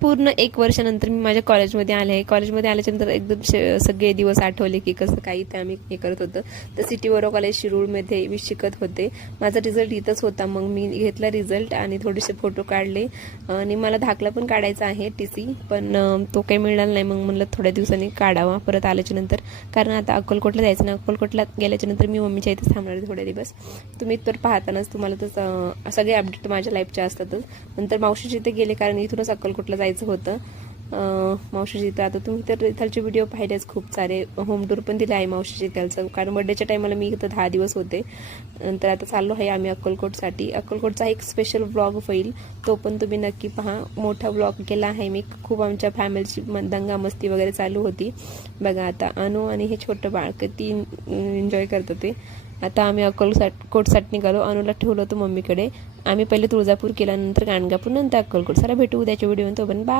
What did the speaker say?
पूर्ण 1 वर्षानंतर मी माझ्या कॉलेजमध्ये आले आहे. कॉलेजमध्ये आल्याच्यानंतर एकदम सगळे दिवस आठवले की कसं काही ते आम्ही हे करत होतं. तर सिटी वरो कॉलेज शिरूरमध्ये मी शिकत होते. माझा रिझल्ट इथंच होता. मग मी घेतला रिझल्ट आणि थोडेसे फोटो काढले आणि मला दाखला पण काढायचा आहे TC, पण तो काही मिळाला नाही. मग म्हणलं थोड्या दिवसांनी काढावा परत आल्याच्यानंतर, कारण आता अक्कलकोटला जायचं ना. अक्कलकोटला गेल्याच्यानंतर मी मम्मीच्या इथे थांबणार थोडे दिवस. तुम्ही तर पाहतानाच तुम्हाला तर सगळे अपडेट माझ्या लाईफच्या असतातच. नंतर मावशीच्या इथे गेले कारण इथूनच अक्कलकोटला जायचं होतं. मावशीच्या इथं आता तुम्ही तर इथलचे व्हिडिओ पाहिलेच खूप सारे. होम टूर पण दिले आहे मावशीच्या इथलचं, कारण बड्डेच्या टायमाला मी इथं 10 दिवस होते. नंतर आता चाललो आहे आम्ही अक्कलकोटसाठी. अक्कलकोटचा एक स्पेशल व्लॉग होईल, तो पण तुम्ही नक्की पहा. मोठा व्लॉग केला आहे मी. खूप आमच्या फॅमिलीची दंगा मस्ती वगैरे चालू होती. बघा आता अनु आणि हे छोटं बाळ किती एन्जॉय करतं ते. आता आम्ही अक्कलकोटसाठी निघालो. अनुला ठेवलं होतं मम्मीकडे. आम्ही पहिले तुळजापूर केला, नंतर गाणगापूर, नंतर अक्कलकोट. चला भेटू उद्याच्या व्हिडिओ. तो पण बाय.